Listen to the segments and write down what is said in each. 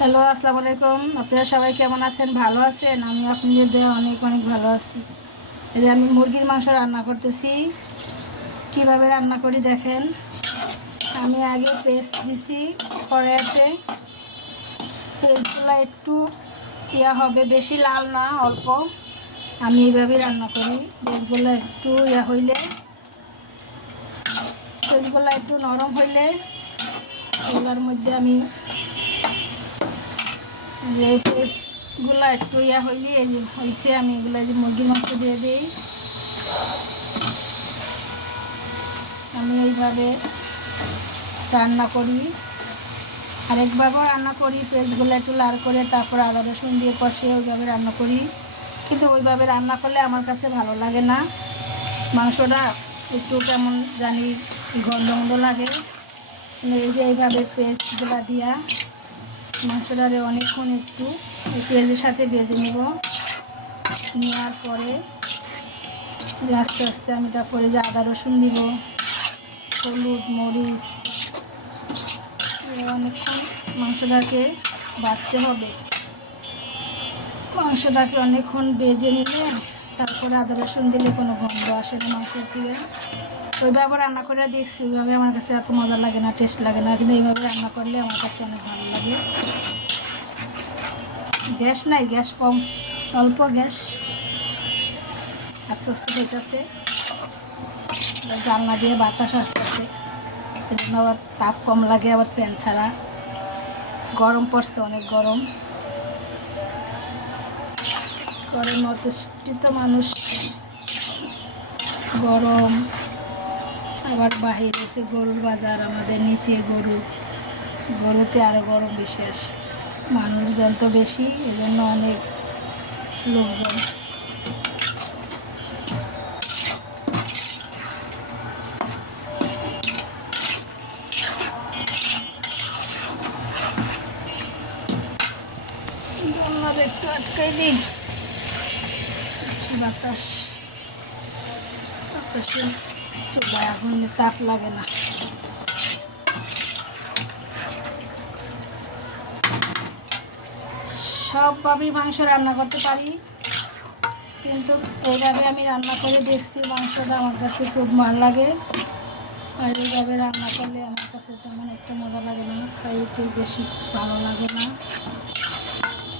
Hello, আসসালামু আলাইকুম। আপনারা সবাই কেমন আছেন? ভালো আছেন? আমি আপনাদের দেওয়া অনেক অনেক ভালো আছি। এই যে আমি মুরগির মাংস রান্না করতেছি। কিভাবে রান্না করি দেখেন। আমি আগে পেস্ট দিছি কড়াইতে। পেস্টগুলো একটু হবে, বেশি লাল না, অল্প। আমি এইভাবেই রান্না করি। পেস্টগুলো একটু হইলে, পেস্টগুলো একটু নরম হইলে এগুলোর মধ্যে আমি যে পেস্টগুলো একটু হইলে এই যে হয়েছে, আমি এগুলো যে মুরগির মাংস দিয়ে দিই। আমি এইভাবে রান্না করি। আরেকভাবেও রান্না করি, পেস্টগুলো একটু লাল করে তারপর আদা রসুন দিয়ে কষিয়ে ওইভাবে রান্না করি। কিন্তু ওইভাবে রান্না করলে আমার কাছে ভালো লাগে না। মাংসটা একটু কেমন জানি গন্ধ গন্ধ লাগে। এই যে এইভাবে পেস্টগুলো দিয়া মাংসটারে অনেকক্ষণ একটু এই পেঁয়াজের সাথে ভেজে নেব। নেওয়ার পরে আস্তে আস্তে আমি তারপরে যে আদা রসুন দিব, হলুদ মরিচ, অনেকক্ষণ মাংসটাকে ভাজতে হবে। মাংসটাকে অনেকক্ষণ ভেজে নিলে তারপরে আদা রসুন দিলে কোনো গন্ধ আসে না মাংসের থেকে। ওইভাবে রান্না করে দেখছি, ওইভাবে আমার কাছে এত মজা লাগে না, টেস্ট লাগে না। কিন্তু এইভাবে রান্না করলে আমার কাছে অনেক ভালো লাগে। গ্যাস নাই, গ্যাস কম, অল্প গ্যাস। আস্তে আস্তে হইতেছে, জানলা দিয়ে বাতাস আসতেছে, এই জন্য আবার তাপ কম লাগে। আবার ফ্যান ছাড়া, গরম পড়ছে, অনেক গরম। গরম অতিষ্ঠিত মানুষ, গরম। আবার বাহিরে এসে গরুর বাজার, আমাদের নিচে গরুতে আরও গরম বেশি আসে। মানুষজন তো বেশি, এজন্য অনেক লোকজন। জানলাটা একটু আটকাই দিই, বাতাস, বাতাসের চুলায় আগুনের তাপ লাগে না। সবভাবেই মাংস রান্না করতে পারি, কিন্তু এইভাবে আমি রান্না করে দেখছি, মাংসটা আমার কাছে খুব ভালো লাগে। আর এইভাবে রান্না করলে আমার কাছে তেমন একটা মজা লাগে না, খাইতে বেশি ভালো লাগে না।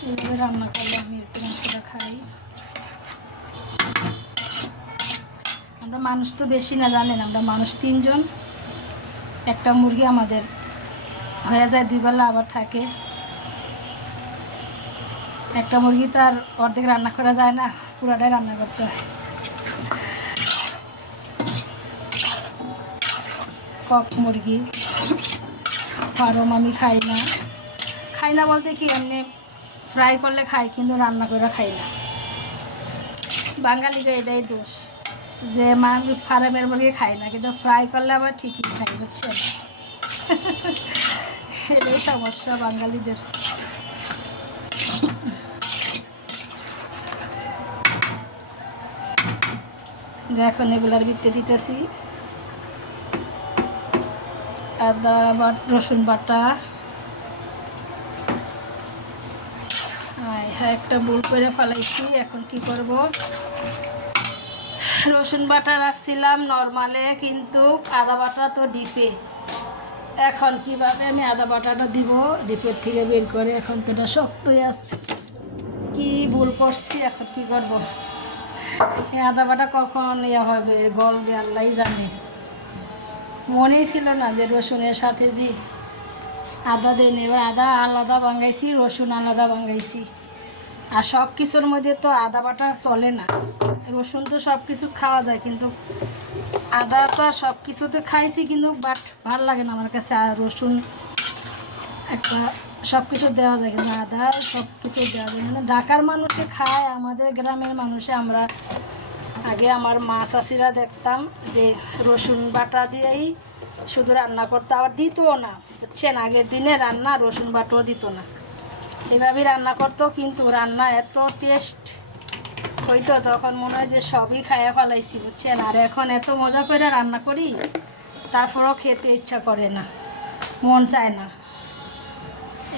এইভাবে রান্না করলে আমি একটু মাংসটা খাই। আমরা মানুষ তো বেশি না, জানেন, আমরা মানুষ 3 জন। একটা মুরগি আমাদের হয়ে যায় 2 বেলা, আবার থাকে। একটা মুরগি তো আর অর্ধেক রান্না করা যায় না, পুরাটাই রান্না করতে হয়। কক মুরগি, ফার্ম আমি খাই না। খাই না বলতে কি, এমনি ফ্রাই করলে খাই, কিন্তু রান্না করে খাই না। বাঙালিকে এটাই দোষ যে ফার্মের মুরগি খাই না, কিন্তু ফ্রাই করলে আবার ঠিকই খাই, বুঝছেন? এটাই সমস্যা বাঙালিদের। যে এখন এগুলার ভিতরে দিতেছি আদা রসুন বাটা। হ্যাঁ, একটা ভুল করে ফেলাইছি। এখন কি করব, রসুন বাটা রাখছিলাম নর্মালে, কিন্তু আদা বাটা তো ডিপে। এখন কিভাবে আমি আদা বাটাটা দিব ডিপের থেকে বের করে? এখন তো এটা শক্তই আছে, কি ভুল করছি, এখন কি করব? এই আদা বাটা কখন হবে, গলবে আল্লাহ জানে। মনেই ছিল না যে রসুনের সাথে যে আদা দেন। এবার আদা আলাদা বাঙাইছি, রসুন আলাদা বাঙাইছি। আর সব কিছুর মধ্যে তো আদা বাটা চলে না। রসুন তো সব কিছু খাওয়া যায়, কিন্তু আদা তো আর সব কিছুতে খাইছি, কিন্তু বাট ভালো লাগে না আমার কাছে। আর রসুন একটা সব কিছু দেওয়া যায়, কিন্তু আদা সব কিছু দেওয়া যায় না। ঢাকার মানুষে খায়, আমাদের গ্রামের মানুষে আমরা আগে আমার মা চাষিরা দেখতাম যে রসুন বাটা দিয়েই শুধু রান্না করতো, আবার দিতও না, বুঝছেন? আগের দিনে রান্না রসুন বাটাও দিত না, এভাবেই রান্না করতো। কিন্তু রান্না এত টেস্ট হইতো, তখন মনে হয় যে সবই খাইয়া ফেলাইছি, বুঝছেন? আর এখন এত মজা করে রান্না করি, তারপরেও খেতে ইচ্ছা করে না, মন চায় না।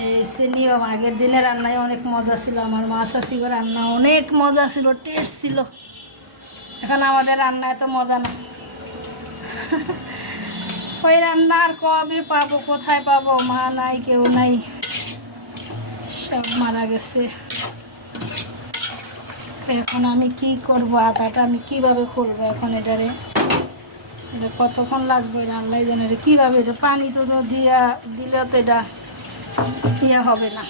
এই সে নিয়ম। আগের দিনে রান্নায় অনেক মজা ছিল, আমার মা শাশিগো রান্না অনেক মজা ছিল, টেস্ট ছিল। এখন আমাদের রান্না এত মজা না। ওই রান্না আর কবে পাবো, কোথায় পাবো? মা নাই, কেউ নাই, সব মারা গেছে। এখন আমি কি করব? আটাটা আমি কিভাবে খুলবো এখন? এটা কতক্ষণ লাগবে? আল্লাহ জানে রে। কীভাবে এটা পানি তো দিলে তো এটা ইয়ে হবে না।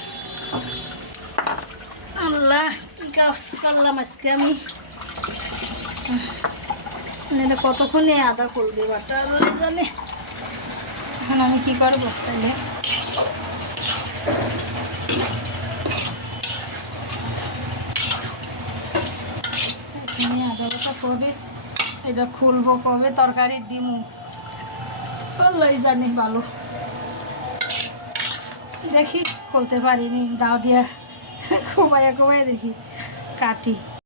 আল্লাহ, কি কাজ করলাম আজকে আমি। এটা কতক্ষণে আদা খুলবে বাটা আল্লাহ জানে। এখন আমি কি করবো তাহলে? আদা বাটা কবে এটা খুলবো, কবে তরকারি দিমু আল্লাহ জানি ভালো। দেখি খুলতে পারিনি, দাও দিয়া খুবাইয়া খুবাই দেখি কাটি।